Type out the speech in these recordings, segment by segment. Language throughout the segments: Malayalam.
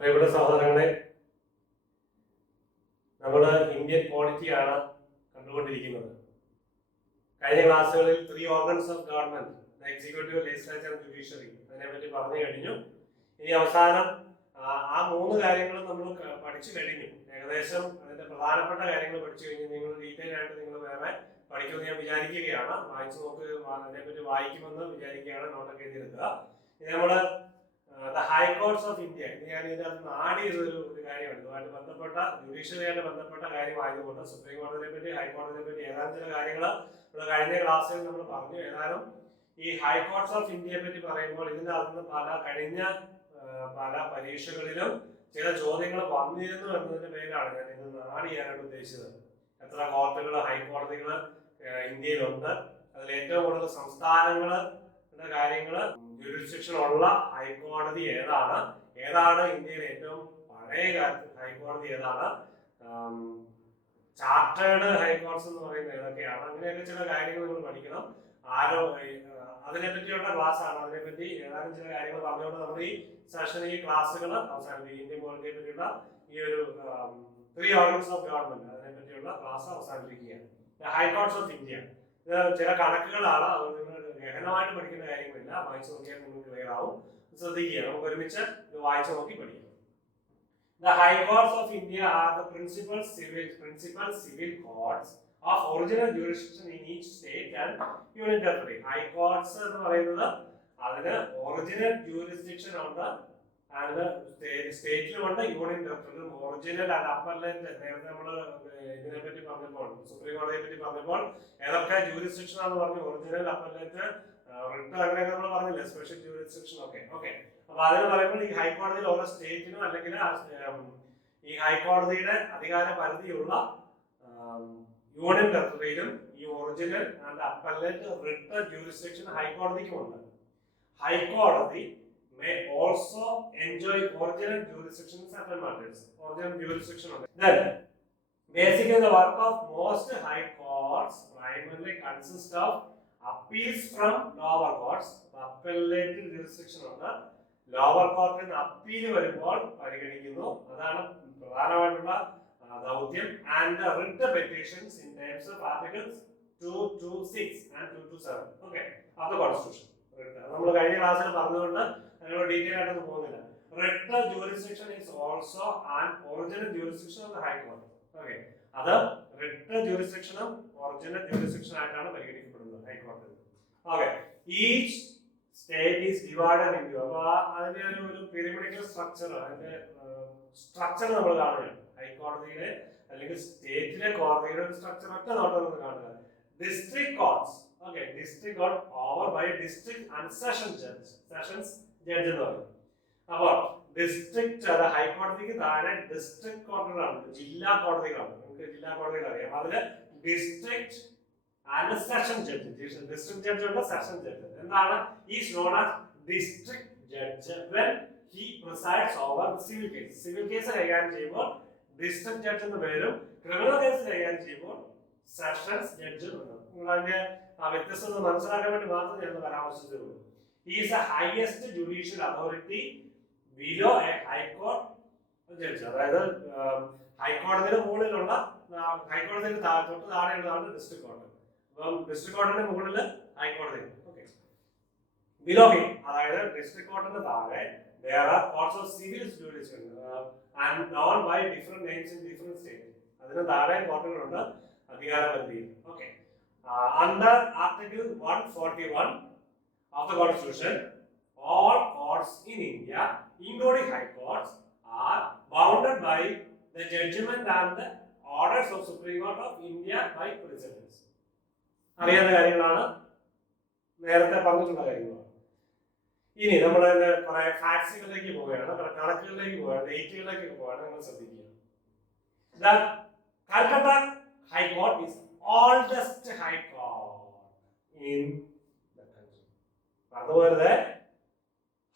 പ്രിയപ്പെട്ട സഹോദരങ്ങളെ, നമ്മൾ ഇന്ത്യൻ പോളിറ്റിയാണ് കണ്ടുകൊണ്ടിരിക്കുന്നത്. കഴിഞ്ഞ ക്ലാസ്സുകളിൽ 3 organs of government, executive, legislature, judiciary, അതിനെപ്പറ്റി പറഞ്ഞു കഴിഞ്ഞു. ഇനി അവസാനം ആ 3 കാര്യങ്ങളും നമ്മൾ പഠിച്ചു കഴിഞ്ഞു. ഏകദേശം അതിന്റെ പ്രധാനപ്പെട്ട കാര്യങ്ങൾ പഠിച്ചു കഴിഞ്ഞു. നിങ്ങൾ ഡീറ്റെയിൽ ആയിട്ട് നിങ്ങൾ വേറെ പഠിക്കുമെന്ന് ഞാൻ വിചാരിക്കുകയാണ്. വായിച്ചു നോക്ക്, അതിനെപ്പറ്റി വായിക്കുമെന്ന് വിചാരിക്കുകയാണ്. നോട്ടൊക്കെ എഴുതിയെടുക്കുക. ഇനി നമ്മൾ ഹൈക്കോർട്ട്സ് ഓഫ് ഇന്ത്യ, ഞാൻ ഇതിനകത്ത് ആഡ് ചെയ്തൊരു കാര്യമാണ്. ഇതുമായിട്ട് ബന്ധപ്പെട്ട ജുഡീഷ്യറിയായിട്ട് ബന്ധപ്പെട്ട കാര്യമായതുകൊണ്ട് സുപ്രീം കോടതിയെ പറ്റി, ഹൈക്കോടതിയെ പറ്റി ഏതാനും ചില കാര്യങ്ങൾ നമ്മൾ കഴിഞ്ഞ ക്ലാസ്സിൽ നമ്മൾ പറഞ്ഞു. ഏതാനും ഈ ഹൈക്കോർട്ട്സ് ഓഫ് ഇന്ത്യയെ പറ്റി പറയുമ്പോൾ ഇതിനകത്ത് പല പരീക്ഷകളിലും ചില ചോദ്യങ്ങൾ വന്നിരുന്നു എന്നതിന്റെ പേരിലാണ് ഞാൻ ഇത് ആഡ് ചെയ്യാനായിട്ട് ഉദ്ദേശിച്ചത്. എത്ര കോർട്ടുകൾ, ഹൈക്കോടതികൾ ഇന്ത്യയിലുണ്ട്, അതിൽ ഏറ്റവും കൂടുതൽ സംസ്ഥാനങ്ങളുടെ കാര്യങ്ങള്, ജുഡിസ്ഡിക്ഷൻ ഉള്ള ഹൈക്കോടതി ഏതാണ് ഇന്ത്യയിലെ ഏറ്റവും പഴയ ഹൈക്കോടതി ഏതാണ്, ചാർട്ടേഡ് ഹൈക്കോർട്ട്സ് എന്ന് പറയുന്നത് ഏതൊക്കെയാണ്, അങ്ങനെയൊക്കെ ചില കാര്യങ്ങൾ നമ്മൾ പഠിക്കണം. അതിനെപ്പറ്റിയുള്ള ക്ലാസ് ആണ്. അതിനെപ്പറ്റി ഏതാനും ചില കാര്യങ്ങൾ പറഞ്ഞുകൊണ്ട് നമ്മുടെ ഈ സെഷൻ, ഈ ക്ലാസ്സുകൾ അവസാനിപ്പിക്കും. ഇന്ത്യൻ പോളിറ്റിയെ പറ്റിയുള്ള ഈ ഒരു 3 organs of government അതിനെപ്പറ്റിയുള്ള ക്ലാസ് അവസാനിപ്പിക്കുകയാണ്. ഹൈക്കോർട്ട്സ് ഓഫ് ഇന്ത്യ ഇത് ചില കണക്കുകളാണ്. അതുകൊണ്ട് നിങ്ങൾ ഗഹനമായിട്ട് പഠിക്കുന്ന കാര്യങ്ങളില്ല. വായിച്ചു നോക്കിയാൽ നിങ്ങൾക്ക് ക്ലിയർ ആവും. ശ്രദ്ധിക്കുക, നമുക്ക് ഒരുമിച്ച് ഇത് വായിച്ചു നോക്കി പഠിക്കാം. The High Courts of India are the principal civil courts of original jurisdiction in each state and union territory. High Courts എന്ന് പറയുന്നത് അതിന് ഒറിജിനൽ ജൂറിസ്ഡിക്ഷൻ ഉണ്ട്, ആൻഡ് സ്റ്റേറ്റിലുമുണ്ട്, യൂണിയൻ ടെറിട്ടറിയിലും. ഒറിജിനൽ ആൻഡ് അപ്പർലെറ്റ്, നേരത്തെ നമ്മൾ ഇതിനെപ്പറ്റി പറഞ്ഞപ്പോൾ, സുപ്രീം കോടതിയെ പറ്റി പറഞ്ഞപ്പോൾ ഏതൊക്കെ ജൂറിസ്ഡിക്ഷൻ ആണെന്ന് പറഞ്ഞു. ഒറിജിനൽ, അപ്പർലെറ്റ്, റിട്ട്, അങ്ങനെയൊക്കെ നമ്മൾ പറഞ്ഞില്ലേ, സ്പെഷ്യൽ ജൂറിസ്ഡിക്ഷൻ ഒക്കെ. അപ്പൊ അതിന് പറയുമ്പോൾ ഈ ഹൈക്കോടതിയിൽ ഓരോ സ്റ്റേറ്റിനും അല്ലെങ്കിൽ ഈ ഹൈക്കോടതിയുടെ അധികാര പരിധിയുള്ള യൂണിയൻ ടെറിട്ടറിയിലും ഈ ഒറിജിനൽ ആൻഡ് അപ്പർലെറ്റ്, റിട്ട് ജൂറിസ്ഡിക്ഷൻ ഹൈക്കോടതിക്കുമുണ്ട്. ഹൈക്കോടതി may also enjoy original jurisdiction in certain matters. Original jurisdiction ഉണ്ട്. Then basically the work of most high courts primarily consists of appeals from lower courts. Appellate jurisdiction ഉണ്ട്. ലോവർ കോർട്ടിൽ നിന്ന് അപ്പീൽ വരുമ്പോൾ പരിഗണിക്കുന്നു. അതാണ് പ്രധാനമായിട്ടുള്ള ദൗത്യം. And writ petitions in terms of articles 226 and 227 of the Constitution. നമ്മൾ കഴിഞ്ഞ ക്ലാസ്സിൽ പറഞ്ഞുകൊണ്ട് അതിനോട് ഡീറ്റെയിൽ ആയിട്ടൊന്നും പോകുന്നില്ല. Writ jurisdiction is also and original jurisdiction of the ഹൈക്കോടതി. അത് റിട്ട് ജൂറിസ്ഡിക്ഷനും ഒറിജിനൽ ജൂറിസ്ഡിക്ഷൻ ആയിട്ടാണ് പരിഗണിക്കപ്പെടുന്നത് ഹൈക്കോടതി. Each state is divided into, അപ്പൊ അതിന്റെ ഒരു പിരമിഡിക്കൽ സ്ട്രക്ചർ, അതിന്റെ സ്ട്രക്ചർ നമ്മൾ കാണുകയാണ്. ഹൈക്കോടതിയിലെ അല്ലെങ്കിൽ സ്റ്റേറ്റിലെ കോടതിയുടെ ഒരു സ്ട്രക്ചർ ഒറ്റ നോട്ടം നമ്മൾ കാണുക. District courts, district court over by district and sessions judge എന്ന് പറയും. അപ്പോൾ ഡിസ്ട്രിക്ട്, ഹൈക്കോടതിക്ക് താഴെ ഡിസ്ട്രിക്ട് കോർട്ടുകളാണ്, ജില്ലാ കോടതികളാണ്. നമുക്ക് ജില്ലാ കോടതികൾ അറിയാം. അതില് district and session judge, district judge ഉണ്ട്, സെഷൻ ജഡ്ജ്. എന്താണ് is known as district judge when he presides over civil case. Civil case കൈകാര്യം ചെയ്യുമ്പോൾ ഡിസ്ട്രിക്ട് ജഡ്ജ് എന്ന് പേരും, ക്രിമിനൽ കേസ് കൈകാര്യം ചെയ്യുമ്പോൾ സെഷൻസ് ജഡ്ജ് എന്നും. നിങ്ങൾ അതിന്റെ വ്യത്യസ്തത മനസ്സിലാക്കാൻ വേണ്ടി മാത്രം ഞാൻ പരാമർശിച്ചിട്ടുള്ളൂ. He is the highest judicial authority below a high court judge. അതായത് ഹൈക്കോടതിയുടെ മുകളിലുള്ള, ഹൈക്കോടതിയുടെ തൊട്ട് താഴെയുള്ളതാണ് ഡിസ്ട്രിക്ട് കോർട്ട്. അപ്പം ഡിസ്ട്രിക്ട് കോർട്ടിന്റെ മുകളിൽ ഹൈക്കോടതി. ബിലോ ഹിം, അതായത് ഡിസ്ട്രിക്ട് കോർട്ടിന്റെ താഴെ there are courts of civil jurisdiction and known by different names in different states. അതിന് താഴെ കോർട്ടുകളുണ്ട് അധികാരപരിധിയിൽ. Under Article 141 of the Constitution, all courts in India, including high courts, are bounded by the judgment and the orders of Supreme Court of India by precedents. അറിയാവുന്ന കാര്യങ്ങളാണ്, നേരത്തെ പറഞ്ഞിട്ടുള്ള കാര്യങ്ങളാണ്. ഇനി നമ്മൾ കുറെ ഫാക്സുകളിലേക്ക് പോവുകയാണ്, കണക്കുകളിലേക്ക് പോവുകയാണ്, ഡേറ്റുകളിലേക്ക് പോവുകയാണ്. നിങ്ങൾ ശ്രദ്ധിക്കുക. The Calcutta High Court is oldest high court in അതുപോലെ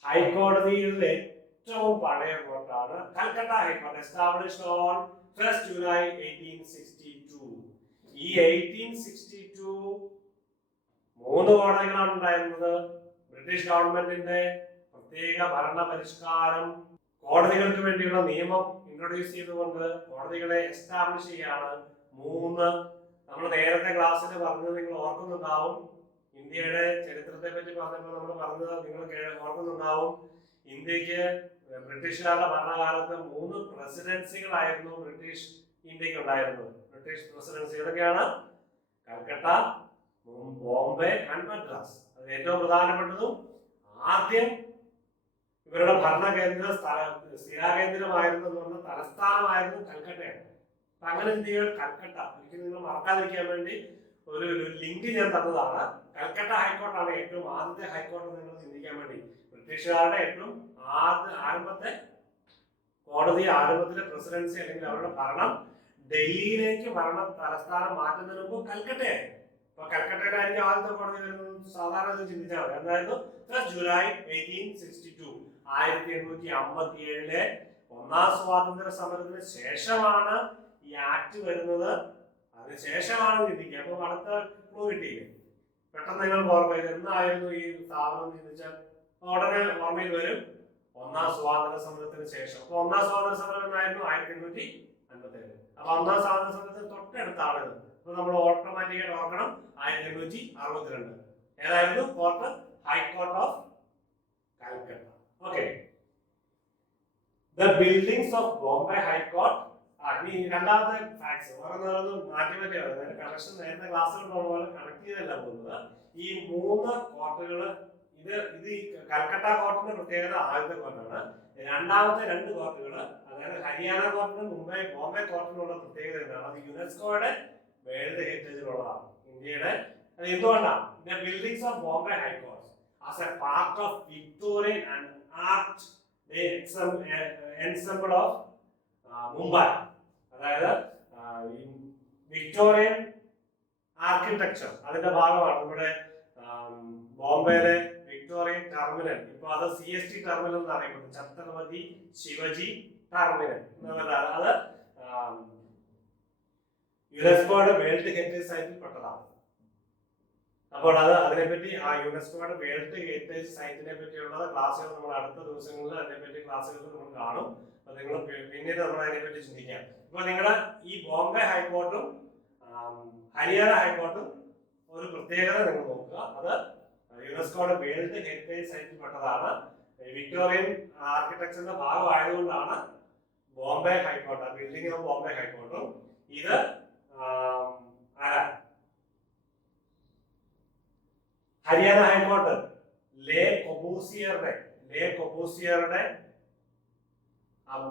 ഹൈക്കോടതിയിലെ ഏറ്റവും പഴയ കോർട്ടാണ് കൽക്കട്ട ഹൈക്കോടതി. Established on 1st July 1862. ഈ 1862 3 കോടതികളാണ് ഉണ്ടായിരുന്നത്. ബ്രിട്ടീഷ് ഗവൺമെന്റിന്റെ പ്രത്യേക ഭരണ പരിഷ്കാരം കോടതികൾക്ക് വേണ്ടിയുള്ള നിയമം ഇൻട്രൊഡ്യൂസ് ചെയ്തുകൊണ്ട് കോടതികളെ എസ്റ്റാബ്ലിഷ് ചെയ്യാണ്. 3 നമ്മൾ നേരത്തെ ക്ലാസ്സിൽ പറഞ്ഞത് നിങ്ങൾ ഓർക്കുന്നുണ്ടാവും. ഇന്ത്യയുടെ ചരിത്രത്തെ പറ്റി പറഞ്ഞപ്പോൾ നമ്മൾ പറഞ്ഞത് നിങ്ങൾ ഓർക്കുന്നുണ്ടാവും. ഇന്ത്യക്ക് ബ്രിട്ടീഷുകാരുടെ ഭരണകാലത്ത് 3 പ്രസിഡൻസികളായിരുന്നു ബ്രിട്ടീഷ് ഇന്ത്യക്ക് ഉണ്ടായിരുന്നത്. ബ്രിട്ടീഷ് പ്രസിഡൻസി ഏതൊക്കെയാണ്? കൽക്കട്ട, ബോംബെ ആൻഡ് മദ്രാസ്. അത് ഏറ്റവും പ്രധാനപ്പെട്ടതും ആദ്യം ഇവരുടെ ഭരണകേന്ദ്ര സ്ഥിരാകേന്ദ്രമായിരുന്നു എന്ന് പറഞ്ഞ തലസ്ഥാനമായിരുന്നു കൽക്കട്ടയാണ്. അപ്പൊ അങ്ങനെ ഇന്ത്യയിൽ കൽക്കട്ട ഒരിക്കലും നിങ്ങൾ മറക്കാതിരിക്കാൻ വേണ്ടി ഒരു ലിങ്ക് ഞാൻ തന്നതാണ്. കൽക്കട്ട ഹൈക്കോർട്ടാണ് ഏറ്റവും ആദ്യത്തെ ഹൈക്കോർട്ട് നിങ്ങൾ ചിന്തിക്കാൻ വേണ്ടി. ബ്രിട്ടീഷുകാരുടെ ഏറ്റവും ആരംഭത്തെ കോടതി, ആരംഭത്തിലെ പ്രസിഡൻസി അല്ലെങ്കിൽ അവരുടെ ഭരണം ഡൽഹിയിലേക്ക് ഭരണം തലസ്ഥാനം മാറ്റുന്നതിന് മുമ്പ് കൽക്കട്ടയായിരുന്നു. അപ്പൊ കൽക്കട്ടയിലായിരിക്കും ആദ്യത്തെ കോടതി വരുന്നത്. സാധാരണ ചിന്തിച്ചാൽ മതി. എന്തായിരുന്നു? 1 ജൂലൈ 1862 1857 ഒന്നാം സ്വാതന്ത്ര്യ സമരത്തിന് ശേഷമാണ് ഈ ആക്ട് വരുന്നത്. അതിനുശേഷമാണ് ചിന്തിക്കുക. അപ്പൊ അടുത്ത ക്ലൂ കിട്ടിയില്ലേ? പെട്ടെന്ന് നിങ്ങൾക്ക് ഓർമ്മ എന്നായിരുന്നു ഈ സ്ഥാപനം ചിന്തിച്ചാൽ ഉടനെ ഓർമ്മയിൽ വരും. ഒന്നാം സ്വാതന്ത്ര്യ സമരത്തിന് ശേഷം. അപ്പൊ ഒന്നാം സ്വാതന്ത്ര്യ സമരം എന്നായിരുന്നു 1857. അപ്പൊ ഒന്നാം സ്വാതന്ത്ര്യ സമരത്തിന് തൊട്ടടുത്താണ് ഇത്. അപ്പൊ നമ്മൾ ഓട്ടോമാറ്റിക്കായിട്ട് ഓർക്കണം 1862. ഏതായിരുന്നു? Court? High court of Calcutta. Okay. The buildings of Bombay high court. ഇനി രണ്ടാമത്തെ ഫാക്ട്സ് പറഞ്ഞതൊന്നും മാറ്റി പറ്റിയാണ്. കണക്ഷൻ നേരത്തെ ക്ലാസ്സുകളുള്ള പോലെ കണക്ട് ചെയ്തല്ല പോകുന്നത്. ഈ 3 കോർട്ടുകള് ഇത് ഈ കൽക്കട്ട കോർട്ടിന്റെ പ്രത്യേകത ആദ്യത്തെ കോർട്ടാണ്. രണ്ടാമത്തെ 2 കോർട്ടുകള്, അതായത് ഹരിയാന കോർട്ടിനും ബോംബെ കോർട്ടിനുള്ള പ്രത്യേകത എന്താണ്? അത് യുനെസ്കോയുടെ വേൾഡ് ഹെറിറ്റേജിലുള്ളതാണ്. ഇന്ത്യയുടെ. അത് എന്തുകൊണ്ടാണ്? The buildings of Bombay high court as A part of Victorian and art ensemble of Mumbai. അതായത് വിക്ടോറിയൻ ആർക്കിടെക്ചർ അതിന്റെ ഭാഗമാണ്. നമ്മുടെ ബോംബെയിലെ വിക്ടോറിയൻ ടെർമിനൽ, ഇപ്പൊ അത് CST ടെർമിനൽ എന്ന് അറിയപ്പെടുന്നു. ഛത്രപതി ശിവജി ടെർമിനൽ. അത് യുനെസ്കോയുടെ വേൾഡ് ഹെറിറ്റേജ് സൈറ്റിൽ പെട്ടതാണ്. അപ്പോൾ അതിനെപ്പറ്റി ആ യുനെസ്കോയുടെ വേൾഡ് ഹെറിറ്റേജ് സൈറ്റിനെ പറ്റിയുള്ള ക്ലാസ്സുകൾ നമ്മൾ അടുത്ത ദിവസങ്ങളിൽ അതിനെപ്പറ്റി ക്ലാസ്സുകൾ നമ്മൾ കാണും. അപ്പൊ നിങ്ങൾ പിന്നീട് നമ്മൾ അതിനെപ്പറ്റി ചിന്തിക്കാം. ഇപ്പൊ നിങ്ങളുടെ ഈ ബോംബെ ഹൈക്കോർട്ടും ഹരിയാന ഹൈക്കോർട്ടും ഒരു പ്രത്യേകത നിങ്ങൾ നോക്കുക. അത് യുനെസ്കോയുടെ വേൾഡ് ഹെറിറ്റേജ് സൈറ്റിൽ പെട്ടതാണ്. വിക്ടോറിയൻ ആർക്കിടെക്ചറിന്റെ ഭാഗമായതുകൊണ്ടാണ് Bombay high court, building of Bombay ഹൈക്കോർട്ടും. ഇത് ഹരിയാന ഹൈക്കോർട്ട് ലേ കൊബൂസിയറുടെ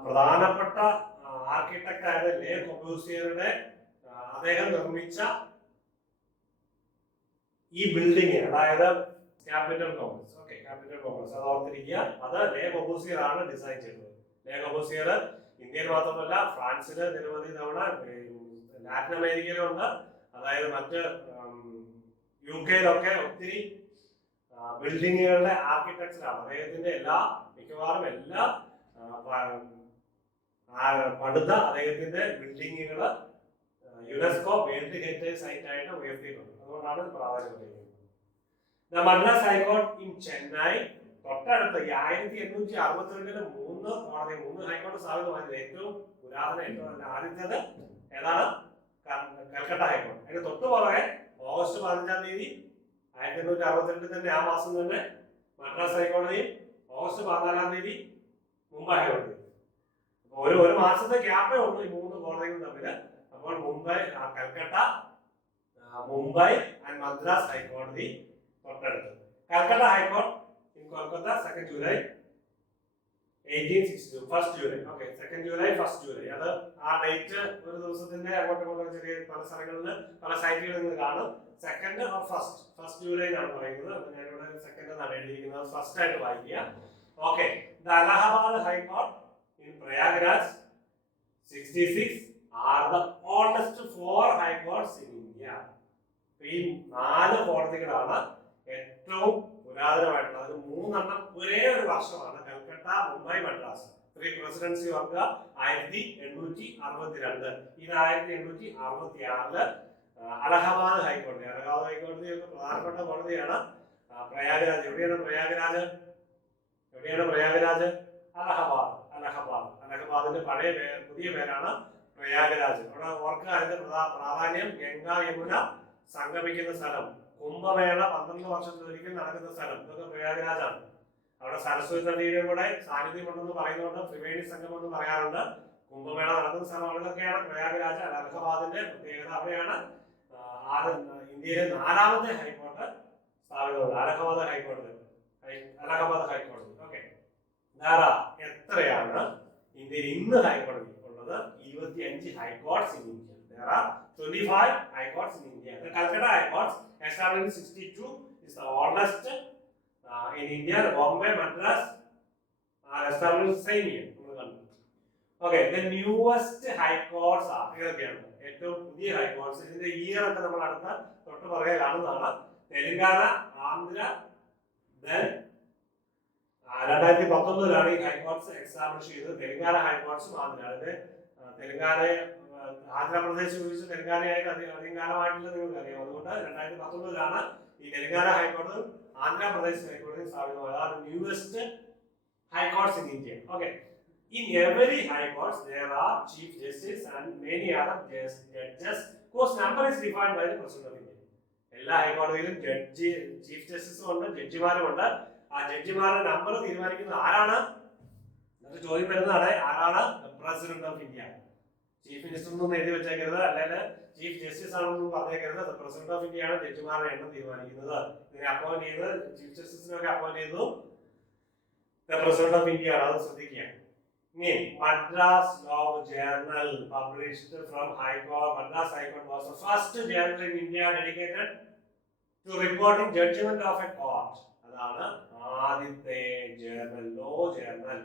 പ്രധാനപ്പെട്ട ആർക്കിടെക്ട് ആയത് ലേ കൊബൂസിയറുടെ അദ്ദേഹം നിർമ്മിച്ച ഈ ബിൽഡിംഗ്, അതായത് capital complex. Okay, capital complex അത് ഓർത്തിരിക്കുക. അത് ലേ കൊബൂസിയർ ആണ് ഡിസൈൻ ചെയ്തത്. ലേ കൊബൂസിയർ ഇന്ത്യയിൽ മാത്രമല്ല ഫ്രാൻസില് നിരവധി തവണ, ലാറ്റിൻ അമേരിക്കയിലുണ്ട്. അതായത് മറ്റ് UK-യിലൊക്കെ ഒത്തിരി ബിൽഡിങ്ങുകളുടെ ആർക്കിടെക്ചറാണ് അദ്ദേഹത്തിന്റെ. മിക്കവാറും എല്ലാ പടുത്ത അദ്ദേഹത്തിന്റെ ബിൽഡിങ്ങുകള് യുനെസ്കോ വേൾഡ് ഹെറിറ്റേജ് സൈറ്റ് ആയിട്ട് ഉയർത്തിയിട്ടുണ്ട്. അതുകൊണ്ടാണ് പ്രാധാന്യം പറയുന്നത്. മദ്രാസ് ഹൈക്കോർട്ട് ഇൻ ചെന്നൈ തൊട്ടടുത്ത് 1862 3 ഹൈക്കോർട്ട് സ്ഥാപിതമായത്. ഏറ്റവും പുരാതന, ഏറ്റവും ആദ്യത്തേത് ഏതാണ്? കൽക്കട്ട ഹൈക്കോർട്ട്. അതിന് തൊട്ട് പുറകെ ഓഗസ്റ്റ് 15-ാം തീയതി 1862 തന്നെ, ആ മാസം തന്നെ മദ്രാസ് ഹൈക്കോടതിയും ഓഗസ്റ്റ് 14-ാം തീയതി മുംബൈ ഹൈക്കോടതി. അപ്പൊ ഒരു മാസത്തെ ഗ്യാപ്പേ ഉള്ളൂ ഈ 3 കോടതികൾ തമ്മിൽ. അപ്പോൾ കൽക്കട്ട, മുംബൈ ആൻഡ് മദ്രാസ് ഹൈക്കോടതി തൊട്ടടുത്ത്. Calcutta high court in Kolkata 2 July 1862. 1 July. Okay, 2 July 1 July. അത് ആ ഡേറ്റ് ഒരു ദിവസത്തിന്റെ അങ്ങോട്ടും ചെറിയ പല സ്ഥലങ്ങളിൽ പല സൈറ്റുകളിൽ നിന്ന് കാണും. 2nd or 1st ജൂലൈ എന്നാണ് പറയുന്നത്. ഞാനിവിടെ 2nd എന്നാണ് എഴുതിയിരിക്കുന്നത്. 1st ആയിട്ട് വായിക്കുക. Okay. The Allahabad high court in Prayagraj 66 are the oldest 4 high courts in India. ഈ 4 കോടതികളാണ് ഏറ്റവും പുരാതനമായിട്ടുള്ളത്. അതിൽ 3 എണ്ണം ഒരേ ഒരു വർഷമാണ്. കൽക്കട്ട, മുംബൈ, മദ്രാസ്. 3 പ്രസിഡൻസി ഓർക്കുക. 1862. ഇത് 1866 അലഹബാദ് ഹൈക്കോടതി. അലഹബാദ് ഹൈക്കോടതി ഒരു പ്രധാനപ്പെട്ട കോടതിയാണ്. പ്രയാഗ്രാജ്. എവിടെയാണ് പ്രയാഗ്രാജ്? അലഹബാദ്. അലഹബാദ്. അലഹബാദിന്റെ പുതിയ പേരാണ് പ്രയാഗരാജ്. അവിടെ ഓർക്കുക, അതിന്റെ പ്രാധാന്യം ഗംഗ യമുന സംഗമിക്കുന്ന സ്ഥലം, കുംഭമേള 12 വർഷത്തിലൊരിക്കൽ നടക്കുന്ന സ്ഥലം, ഇതൊക്കെ പ്രയാഗരാജാണ്. അവിടെ സരസ്വതി നദിയുടെ കൂടെ സാന്നിധ്യമുണ്ടെന്ന് പറയുന്നുണ്ട്, ത്രിവേണി സംഗമം എന്ന് പറയാറുണ്ട്. കുംഭമേള നടക്കുന്ന സ്ഥലം അവിടെയൊക്കെയാണ് പ്രയാഗരാജ്. അലഹബാദിന്റെ പ്രത്യേകത അവിടെയാണ് ഇന്ത്യയിലെ 4ാമത്തെ ഹൈക്കോടതി സ്ഥാപിതമാണ്, അലഹബാദ് ഹൈക്കോടതി. അലഹബാദ് ഹൈക്കോടതി. ഓക്കെ, എത്രയാണ് ഇന്ത്യയിൽ ഇന്ന് ഹൈക്കോടതി ഉള്ളത്? 25 high courts in India. There are 25 high courts in India. The Calcutta High Court, established in 62, is the oldest in India. The Bombay, Madras are established the same year. Okay, the newest high courts are ഏറ്റവും പുതിയ ഹൈ കോർട്സ്. ഇതിന്റെ ഇയർ ഒക്കെ നമ്മൾ അടുത്ത തൊട്ട് പുറകെ കാണുന്നതാണ്. തെലങ്കാന, ആന്ധ്ര, then 2019 ഈ ഹൈക്കോർട്സ് എസ്റ്റാബ്ലിഷ് ചെയ്തത്. തെലങ്കാന ഹൈക്കോർട്സും ആന്ധ്ര. അതിന്റെ തെലങ്കാനയെ ആന്ധ്രാപ്രദേശ് ഉപയോഗിച്ച് തെലങ്കാനയായിട്ട് അധികം കാലമായിട്ടില്ല, നിങ്ങൾക്ക് അറിയാം. അതുകൊണ്ട് 2019 ഈ തെലങ്കാന ഹൈക്കോടതി ആന്ധ്രാപ്രദേശ് ഹൈക്കോടതി സ്ഥാപിതമായത്. അതാണ് newest high courts in India. Okay, in every high courts there are chief justice and many other judges whose number is defined by the president of India. എല്ലാ ഹൈക്കോടതിയിലും ചീഫ് ജസ്റ്റിസും ഉണ്ട്, ജഡ്ജിമാരും ഉണ്ട്. ആ ജഡ്ജിമാരുടെ നമ്പർ തീരുമാനിക്കുന്നത് ആരാണ്? എന്നിട്ട് ചോദ്യം വരുന്നതാണ്, ആരാണ്? President of India. Chief minister എന്നൊന്നും എഴുതി വെച്ചേക്കരുത്, അല്ലെങ്കിൽ ചീഫ് ജസ്റ്റിസ് ആണെന്നൊന്നും പറഞ്ഞേക്കരുത്. പ്രസിഡന്റ് ഓഫ് ഇന്ത്യയാണ് ജഡ്ജിമാരുടെ എണ്ണം തീരുമാനിക്കുന്നത്. ഇതിനെ അപ്പോയിന്റ് ചെയ്ത് ചീഫ് ജസ്റ്റിസിനൊക്കെ അപ്പോയിന്റ് ചെയ്തു പ്രസിഡന്റ് ഓഫ് ഇന്ത്യ ആണ്. അത് ശ്രദ്ധിക്കുക. Madras Law Journal, published from High Court. Madras High Court was the first journal in India dedicated to reporting judgment of a court. അതാണ് ആദ്യത്തെ journal, law journal,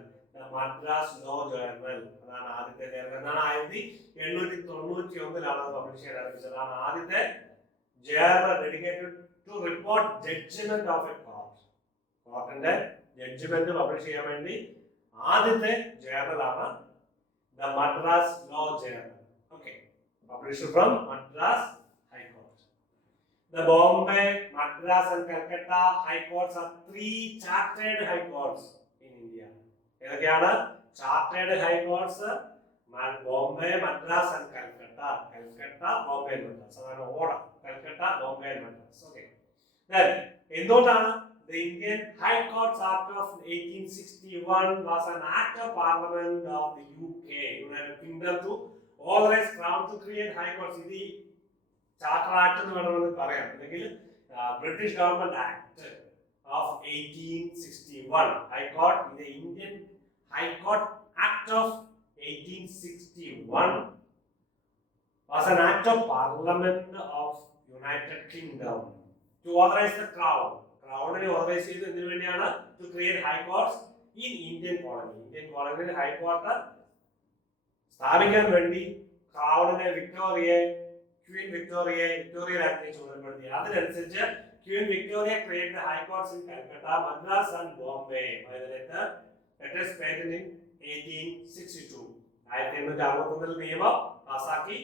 Madras law journal. അതാണ് ആദ്യത്തെ ജേർണൽ. എന്നാണ് 1891 പബ്ലിഷ് ചെയ്യാൻ ആരംഭിച്ചത്. അതാണ് ആദ്യത്തെ journal dedicated to report judgment of a court. കോർട്ടിന്റെ ജഡ്ജ്മെന്റ് പബ്ലിഷ് ചെയ്യാൻ വേണ്ടി ആദ്യത്തെ ജേർണലാണ് the Madras law journal. Okay, published from Madras high court. The Bombay, Madras and Calcutta High Courts are 3 chartered high courts in India. ഏതൊക്കെയാണ് chartered high courts? Bombay, Madras and Calcutta. Calcutta, Bombay, Madras. അതാണ് ഓർഡർ. കൽക്കട്ട, ബോംബെ, മദ്രാസ്. ഓക്കെ, എന്തുകൊണ്ടാണ് the Indian High Courts Act of 1861 was an act of Parliament of the UK, United Kingdom, to authorize Crown to create high courts. ഇത് ചാർട്ടർ ആക്ട് എന്ന് വേണമെന്ന് പറയാം, അല്ലെങ്കിൽ British government act of 1861. High court, ഇത് Indian high court act of 1861 was an act of Parliament of United Kingdom to authorize the Crown. ക്രൗണിനെ ഓതറൈസ് ചെയ്ത് എന്തിനു വേണ്ടിയാണ്? To create high courts in Indian colony. Indian കോളനിയിൽ ഹൈക്കോർട്ട് സ്ഥാപിക്കാൻ വേണ്ടി ക്രൗണിനെ ക്വീൻ വിക്ടോറിയ ആക്ടിനെ ചുമതലപ്പെടുത്തി. അതിനനുസരിച്ച് Queen Victoria created high courts in Calcutta, Madras and Bombay by the letters patent in 1862. 1861 നിയമം പാസാക്കി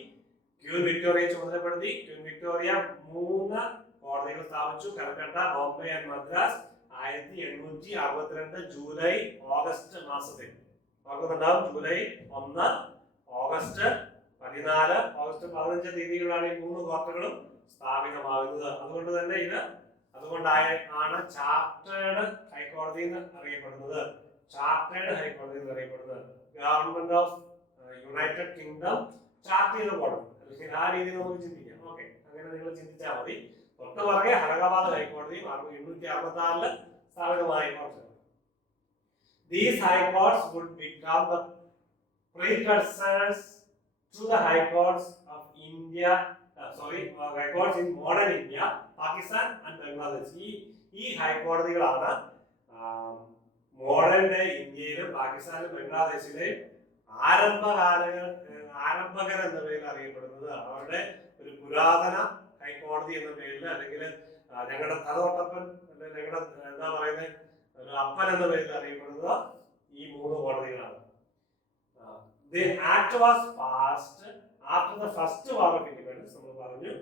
ക്വീൻ വിക്ടോറിയയെ ചുമതലപ്പെടുത്തി. ക്വീൻ വിക്ടോറിയ 3 കോടതികൾ സ്ഥാപിച്ചു, Calcutta, Bombay and Madras. 1862 July August മാസത്തിൽ. ഓർക്കുന്നുണ്ടാവും, ജൂലൈ 1, ഓഗസ്റ്റ് 14, ഓഗസ്റ്റ് 15 തീയതികളാണ് ഈ 3 കോർട്ടുകളും സ്ഥാപിതമാകുന്നത്. അതുകൊണ്ടാണ് ചാർട്ടേഡ് ഹൈക്കോടതി എന്ന് അറിയപ്പെടുന്നത്. Government of United kingdom chart ചെയ്ത കോടതി. അല്ലെങ്കിൽ ആ രീതിയിൽ നമുക്ക് ചിന്തിക്കാം. ഓക്കെ, അങ്ങനെ നിങ്ങൾ ചിന്തിച്ചാൽ മതി. തൊട്ട് പുറകെ അലഹബാദ് ഹൈക്കോടതിയും 1866 സ്ഥാപിതമായ കോടതി. These high courts would become the precursors to the high courts of India, high courts in modern India, Pakistan and Bangladesh. ഈ ഹൈക്കോടതികളാണ് മോഡേൺ ഡേ ഇന്ത്യയിലും പാകിസ്ഥാനിലും ബംഗ്ലാദേശിലെയും ആരംഭകർ എന്ന പേരിൽ അറിയപ്പെടുന്നത്. അവരുടെ ഒരു പുരാതന ഹൈക്കോടതി എന്ന പേരിൽ, അല്ലെങ്കിൽ ഞങ്ങളുടെ തലതൊട്ടപ്പൻ, അല്ലെങ്കിൽ ഞങ്ങളുടെ എന്താ പറയുന്നത്, ഒരു അപ്പൻ എന്ന പേരിൽ അറിയപ്പെടുന്നത് ഈ 3 കോടതികളാണ്. The act was passed after the first war of independence, നമ്മൾ പറഞ്ഞു,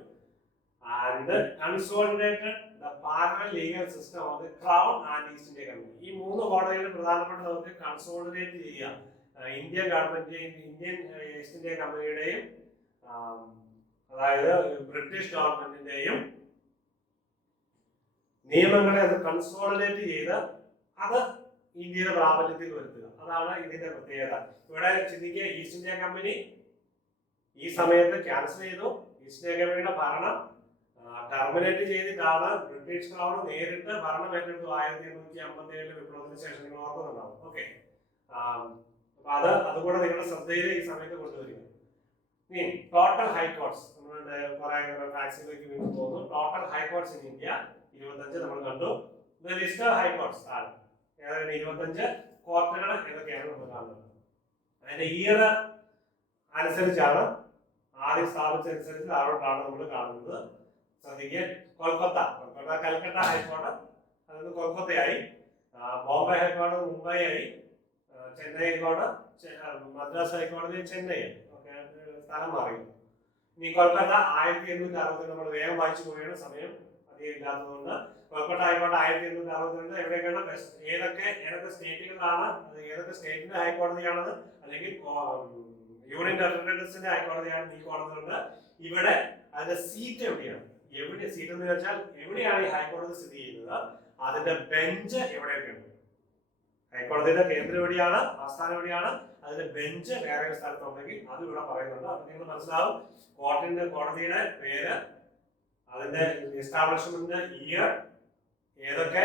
and consolidated the parallel legal system of the Crown and East India Company. ഈ 3 കോടതികളുടെ പ്രധാനപ്പെട്ട നമുക്ക് കൺസോളിഡേറ്റ് ചെയ്യുക. ഇന്ത്യൻ ഗവൺമെന്റിന്റെയും ഇന്ത്യൻ ഈസ്റ്റ് ഇന്ത്യ കമ്പനിയുടെയും അതായത് ബ്രിട്ടീഷ് ഗവൺമെന്റിന്റെയും നിയമങ്ങളെ അത് കൺസോളിഡേറ്റ് ചെയ്ത് അത് ഇന്ത്യയുടെ പ്രാബല്യത്തിൽ വരുത്തുക. അതാണ് ഇതിന്റെ പ്രത്യേകത. ഇവിടെ ചിന്തിക്കുക, ഈസ്റ്റ് ഇന്ത്യ കമ്പനി ഈ സമയത്ത് ക്യാൻസൽ ചെയ്തു. ഈസ്റ്റ് ഇന്ത്യ കമ്പനിയുടെ ഭരണം ടെർമിനേറ്റ് ചെയ്തിട്ടാണ് ബ്രിട്ടീഷ് ക്രൗൺ നേരിട്ട് ഭരണം ഏറ്റെടുത്തു 1857 വിപ്ലവത്തിന് ശേഷം. നിങ്ങൾ ഓർക്കുന്നുണ്ടാവും. ഓക്കെ, അപ്പൊ അതുകൂടെ നിങ്ങളുടെ ശ്രദ്ധയിൽ ഈ സമയത്ത് കൊണ്ടുവരിക. ഇനി ടോട്ടൽ ഹൈക്കോർട്സ്, നമ്മളുടെ കുറെ ഫാക്സിലേക്ക് വീണ്ടും പോകുന്നു. ടോട്ടൽ ഹൈക്കോർട്സ് ഇൻ ഇന്ത്യ 25 നമ്മൾ കണ്ടു. ലിസ്റ്റ് ഓഫ് ഹൈക്കോർട്സ് ആണ് ഏതാണ് 25 കോർട്ടുകൾ ഏതൊക്കെയാണ് നമ്മൾ കാണുന്നത്. അതിന്റെ ഇയർ അനുസരിച്ചാണ്, ആദ്യം സ്ഥാപിച്ചനുസരിച്ച് താഴോട്ടാണ് നമ്മൾ കാണുന്നത്. ശ്രദ്ധിക്കുക, കൊൽക്കത്ത കൽക്കട്ട ഹൈക്കോടതി, അതായത് കൊൽക്കത്തയായി. ബോംബെ ഹൈക്കോടതി മുംബൈ ആയി. ചെന്നൈ ഹൈക്കോടതി മദ്രാസ് ഹൈക്കോടതി ചെന്നൈ. ഓക്കെ, സ്ഥലം മാറി. ഇനി കൊൽക്കത്ത 1860 നമ്മൾ വേഗം വായിച്ചു പോവുകയാണ്, സമയം അധികം ഇല്ലാത്തതുകൊണ്ട്. കൊൽക്കത്ത ഹൈക്കോടതി 1862 എവിടെയൊക്കെയാണ്, ഏതൊക്കെ സ്റ്റേറ്റുകളാണ്, അത് ഏതൊക്കെ സ്റ്റേറ്റിന്റെ ഹൈക്കോടതിയാണത്, അല്ലെങ്കിൽ യൂണിയൻ ടെറിട്ടറീസിന്റെ ഹൈക്കോടതിയാണ് ഈ കോടതികളുണ്ട്. ഇവിടെ അതിന്റെ സീറ്റ് എവിടെയാണ്, എവിടെ സീറ്റ് എന്ന് വെച്ചാൽ എവിടെയാണ് ഈ ഹൈക്കോടതി സ്ഥിതി ചെയ്യുന്നത്, അതിന്റെ ബെഞ്ച് എവിടെയൊക്കെ ഉണ്ട്. ഹൈക്കോടതിയുടെ കേന്ദ്രം എവിടെയാണ്, ആസ്ഥാനം എവിടെയാണ്, അതിന്റെ ബെഞ്ച് വേറെ ഒരു സ്ഥലത്തുണ്ടെങ്കിൽ അത് ഇവിടെ പറയുന്നുണ്ട്. അപ്പൊ നിങ്ങൾ മനസ്സിലാവും കോടതിയുടെ പേര്, അതിന്റെ എസ്റ്റാബ്ലിഷ്മെന്റ് ഇയർ, ഏതൊക്കെ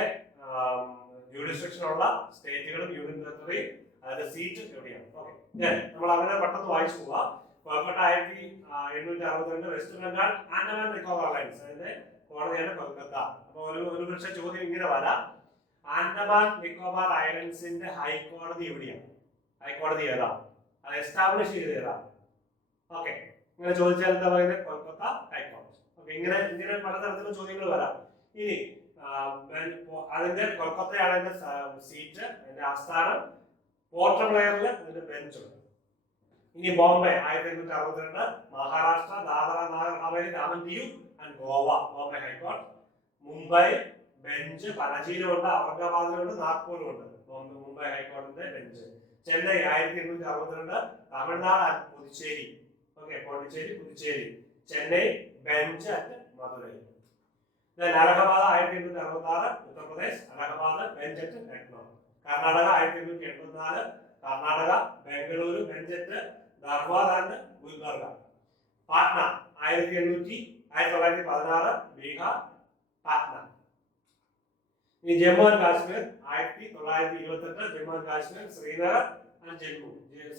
ജൂറിസ്ഡിക്ഷൻ ഉള്ള സ്റ്റേറ്റുകളും യൂണിയൻ ടെറിട്ടറിയും, അതിന്റെ സീറ്റ് എവിടെയാണ്. ഓക്കെ, നമ്മൾ അങ്ങനെ പെട്ടെന്ന് വായിച്ചു പോവാ. കൊൽക്കത്ത 1862 വെസ്റ്റ് ബംഗാൾ ആൻഡമാൻ നിക്കോബാർ ഐലൻഡ്സ്, അതിന്റെ കോടതിയാണ് കൊൽക്കത്ത. അപ്പൊ ഒരു പക്ഷേ ചോദ്യം ഇങ്ങനെ വരാം, ആൻഡമാൻ നിക്കോബാർ ഐലൻഡ്സിന്റെ ഹൈക്കോടതി എവിടെയാണ്, ഹൈക്കോടതി ഏതാ, അത് എസ്റ്റാബ്ലിഷ് ചെയ്ത് ഏതാ. ഓക്കെ, ഇങ്ങനെ ചോദിച്ചാൽ എന്താ പറയുന്നത്, കൊൽക്കത്ത ഹൈക്കോടതി. ഓക്കെ, ഇങ്ങനെ പലതരത്തിലുള്ള ചോദ്യങ്ങൾ വരാം. ഇനി അതിന്റെ കൊൽക്കത്തയാണ് അതിന്റെ സീറ്റ്, അതിന്റെ ആസ്ഥാനം. പോർട്ട് ബ്ലെയറിൽ അതിന്റെ ബെഞ്ചുണ്ട്. ഇനി ബോംബെ 1862, മഹാരാഷ്ട്ര, ദാദ്ര നഗർ ഹവേലി, ദാമൻ ദിയു ആൻഡ് ഗോവ, ബോംബെ ഹൈക്കോടതി. മുംബൈ ബെഞ്ച് പനജിയിലുണ്ട്, ഔറംഗാബാദിലുണ്ട്, നാഗ്പൂരിലുണ്ട് മുംബൈ ഹൈക്കോടതിന്റെ bench. Chennai 1862, Tamil Nadu and Puducherry. Okay, Pondicherry Puducherry. Chennai bench at Madurai. Allahabad 1866, Uttar Pradesh, Allahabad bench at Lucknow. Karnataka 1884, Karnataka Bengaluru bench at Dharwad and Gulbarga. Patna 1916, Bihar Patna. ഇനി Jammu and Kashmir 1928, Jammu and Kashmir, Srinagar and Jammu.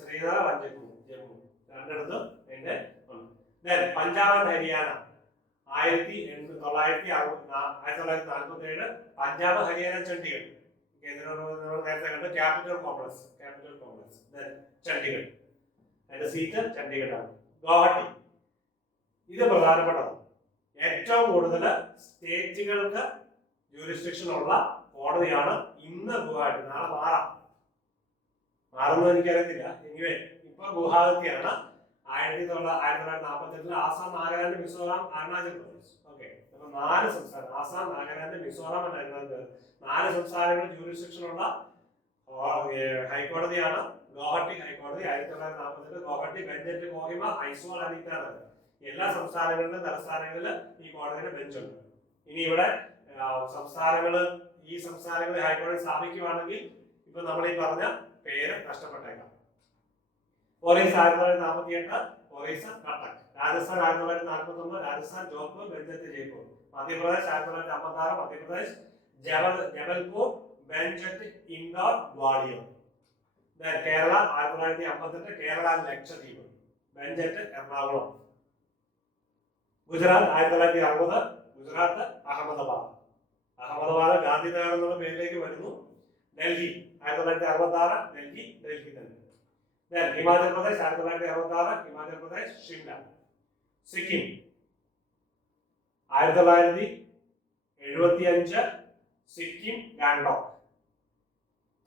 Srinagar and Jammu രണ്ടിടത്തും ഉണ്ട്. പഞ്ചാബ് ആൻഡ് ഹരിയാന 1947, പഞ്ചാബ്, ഹരിയാന, ചണ്ഡീഗഡ്. നേരത്തെ കണ്ട് ക്യാപിറ്റൽ കോംപ്ലക്സ് ചണ്ഡീഗഡ്, അതിന്റെ സീറ്റ് ചണ്ഡീഗഡ് ആണ്. ഗുവാഹട്ടി, ഇത് പ്രധാനപ്പെട്ടതാണ്. ഏറ്റവും കൂടുതൽ സ്റ്റേറ്റുകൾക്ക് ജൂറിസ്ഡിക്ഷൻ ഉള്ള കോടതിയാണ് ഇന്ന് ഗുവാഹട്ടി. നാളെ മാറുന്നത് എനിക്കറിയത്തില്ല. എനിവേ ഇപ്പൊ ഗുവാഹത്തിയാണ്. 1948 ആസാം, നാഗാലാൻഡ്, മിസോറാം, അരുണാചൽ പ്രദേശ്. ഓക്കെ, അപ്പൊ 4 സംസ്ഥാനം, ആസാം, നാഗാലാൻഡ്, മിസോറാം, അരുണാചൽ, 4 സംസ്ഥാനങ്ങളിൽ ജൂറിസ്ഡിക്ഷൻ ഉള്ള ഹൈക്കോടതിയാണ് ഗുവാഹട്ടി ഹൈക്കോടതി. 1948 ഗുവാഹട്ടി ബെഞ്ച് അറ്റ് കോഹിമ, ഐസ്വാൾ, അനിതാനഗർ. എല്ലാ സംസ്ഥാനങ്ങളിലും തലസ്ഥാനങ്ങളിൽ ഈ കോടതിയുടെ ബെഞ്ചുണ്ട്. ഇനി ഇവിടെ ഈ സംസ്ഥാനങ്ങളിൽ ഹൈക്കോടതി സ്ഥാപിക്കുകയാണെങ്കിൽ ഇപ്പൊ നമ്മൾ ഈ പറഞ്ഞ പേര് നഷ്ടപ്പെട്ടേക്കാം. Orissa 1948, Orissa Cuttack. Rajasthan 1949, Rajasthan Jodhpur bench at Jaipur. Madhya Pradesh 1956, Madhya Pradesh Jabalpur bench at Indore, Gwalior. Kerala 1958, Kerala Lakshadweep bench at Ernakulam. Gujarat 1960, Gujarat Ahmedabad. Gandhinagar എന്നുള്ള പേരിലേക്ക് വരുന്നു. ഡൽഹി 1966, ഡൽഹി തന്നെ. ഹിമാചൽ പ്രദേശ് 1966, ഹിമാചൽ പ്രദേശ് ഷിംല. സിക്കിം 1975, സിക്കിം ഗാംഗ്ടോക്ക്.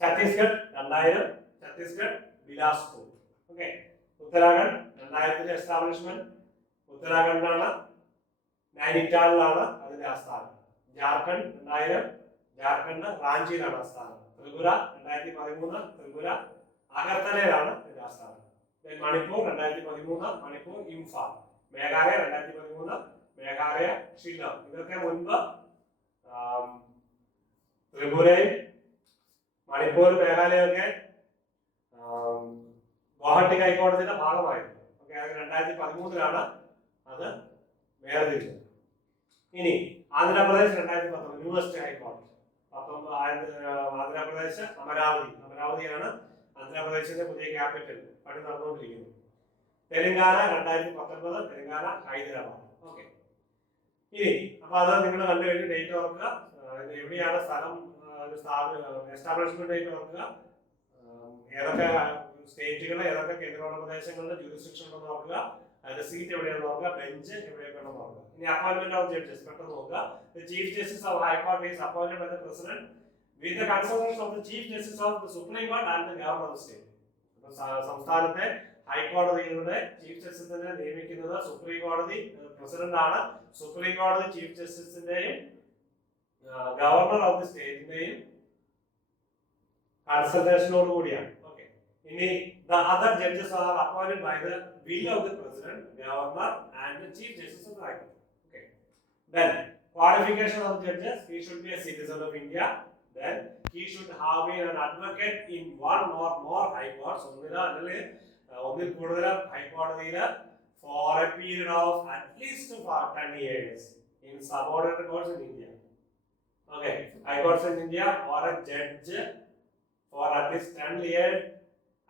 ഛത്തീസ്ഗഡ് 2000, ഛത്തീസ്ഗഡ് ബിലാസ്പൂർ. Okay, Uttarakhand 2000 establishment. ഉത്തരാഖണ്ഡാണ്, നൈനിറ്റാളിലാണ് അതിന്റെ ആസ്ഥാനം. ജാർഖണ്ഡ് 2000, ജാർഖണ്ഡ് റാഞ്ചിയിലാണ് ആസ്ഥാനം. ത്രിപുര 2013, ത്രിപുര അഗർത്തലയിലാണ് ഇതിന്റെ ആസ്ഥാനം. മണിപ്പൂർ 2013 മണിപ്പൂർ ഇംഫാൽ. മേഘാലയ 2013 മേഘാലയ ഷില്ലോങ്. ഇതൊക്കെ മുൻപ് ത്രിപുരയും മണിപ്പൂർ മേഘാലയൊക്കെ ഗുവാഹട്ടി ഹൈക്കോടതിയുടെ ഭാഗമായിരുന്നു. ഓക്കെ, അത് 2013 അത് വേർതിരിച്ചത്. ഇനി ആന്ധ്രാപ്രദേശ് 2019 ന്യൂവസ്റ്റ് ഹൈക്കോടതി. ആന്ധ്രാപ്രദേശ് അമരാവതിയാണ് ആന്ധ്രാപ്രദേശിന്റെ പുതിയ ക്യാപിറ്റൽ. പണി നടന്നുകൊണ്ടിരിക്കുന്നു. തെലങ്കാന 2019 തെലങ്കാന ഹൈദരാബാദ്. ഓക്കെ, ഇനി അപ്പൊ അത് നിങ്ങൾ കണ്ടു കഴിഞ്ഞ് ഡേറ്റ് ഓർക്കുക. എവിടെയാണ് സ്ഥലം, എസ്റ്റാബ്ലിഷ്മെന്റ് ഡേറ്റ് ഓർക്കുക. ഏതൊക്കെ സ്റ്റേറ്റുകൾ, ഏതൊക്കെ കേന്ദ്രഭരണ പ്രദേശങ്ങളുടെ ജൂറിസ്ഡിക്ഷൻ ഉണ്ടെന്ന് നോക്കുക. അതിന്റെ സീറ്റ് എവിടെയാണെന്ന് നോക്കുക. ബെഞ്ച് എവിടെയൊക്കെ ഉണ്ടെന്ന് നോക്കുക. ഇനി അപ്പോയിന്റ്മെന്റ് ഓഫ് ജഡ്ജസ് പെട്ടെന്ന് നോക്കുക. The Chief Justice of High Court is appointed by the President with the consultation of the Chief Justice of the Supreme Court and the Governor of the State. സംസ്ഥാനത്തെ ഹൈക്കോടതിയുടെ ചീഫ് ജസ്റ്റിസിനെ നിയമിക്കുന്നത് സുപ്രീം കോടതി പ്രസിഡന്റ് ആണ്. സുപ്രീം കോടതി ചീഫ് ജസ്റ്റിസിന്റെയും ഗവർണർ ഓഫ് ദി സ്റ്റേറ്റിന്റെയും കൺസൾട്ടേഷനോട് കൂടിയാണ്. ഓക്കെ, ഇനി the other judges are appointed by the will of the President, Governor and the Chief Justice of the High Court. Okay, then qualification of judges: he should be a citizen of India. Then he should have been an advocate in one or more high courts, ഒന്നിൽ കൂടുതൽ ഹൈക്കോടതിയിൽ for a period of at least 10 years in subordinate courts in India. Okay, high courts in India, or a judge for at least 10 years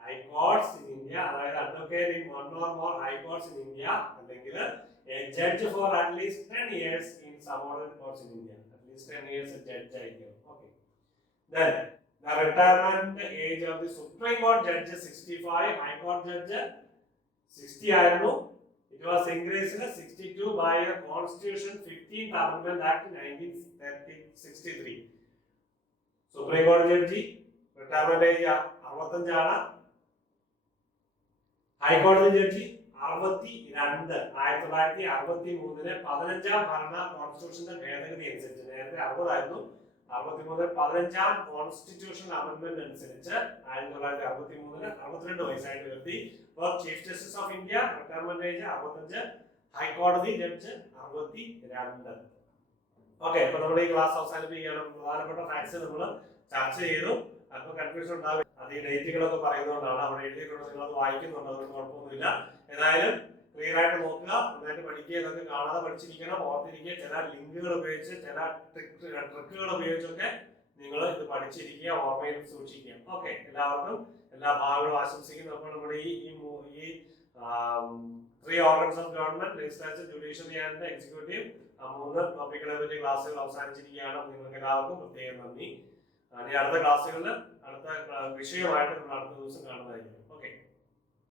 high courts in India, അതായത് advocate in one or more high courts in India, അല്ലെങ്കിൽ a judge for at least 10 years in subordinate courts in India. At least 10 years a judge ആയിരിക്കും. Okay, then the retirement age of the Supreme Court judge 65, High Court judge 60 ആയിരുന്നു. It was increased 62 by the Constitution 15th Amendment Act 1963. Supreme Court judge retirement age 65 ആണ്. ഹൈക്കോടതി ജഡ്ജി 62. 1963 15ാം ഭരണ കോൺസ്റ്റിറ്റ്യൂഷന്റെ ഭേദഗതി അനുസരിച്ച്, നേരത്തെ 60 ആയിരുന്നു, 63 15ാം കോൺസ്റ്റിറ്റ്യൂഷൻ അമെന്റ്മെന്റ് അനുസരിച്ച് 1963 62 വയസ്സായിട്ട് ഉയർത്തി. ഇപ്പോൾ chief justice of India retirement age 65, ഹൈക്കോടതി ജഡ്ജ് 62. ഓക്കെ, ഇപ്പൊ നമ്മൾ ഈ ക്ലാസ് അവസാനിപ്പിക്കുകയാണ്. പ്രധാനപ്പെട്ട ഫാക്ട്സ് നമ്മൾ ചർച്ച ചെയ്തു. അല്പം കൺഫ്യൂഷൻ ഉണ്ടാവും, അത് ഈ ഡേറ്റുകളൊക്കെ പറയുന്നതുകൊണ്ടാണ്. അവിടെ എഴുതിയിട്ടുള്ളത് നിങ്ങൾ അത് വായിക്കുന്നുണ്ട്, അതുകൊണ്ട് കുഴപ്പമൊന്നുമില്ല. ഏതായാലും ക്ലിയർ ആയിട്ട് നോക്കുക, നന്നായിട്ട് പഠിക്കുക. ഇതൊക്കെ കാണാതെ പഠിച്ചിരിക്കണം, ഓർത്തിരിക്കുക. ചില ലിങ്കുകൾ ഉപയോഗിച്ച്, ചില ട്രിക്കുകൾ ഉപയോഗിച്ചൊക്കെ നിങ്ങൾ ഇത് പഠിച്ചിരിക്കുക, ഓർമ്മയിൽ സൂക്ഷിക്കുക. ഓക്കെ, എല്ലാവർക്കും എല്ലാ ഭാഗങ്ങളും ആശംസിക്കുന്നു. അപ്പോൾ നമ്മുടെ ഈ 3 organs of government, legislature, judiciary and executive, 3 ടോപ്പിക്കുകളെ പറ്റി ക്ലാസ്സുകൾ അവസാനിച്ചിരിക്കുകയാണ്. നിങ്ങൾക്ക് എല്ലാവർക്കും പ്രത്യേകം നന്ദി. ഇനി അടുത്ത ക്ലാസ്സുകളിൽ അടുത്ത വിഷയമായിട്ട് നമ്മൾ അടുത്ത ദിവസം കാണുന്നതായിരിക്കും.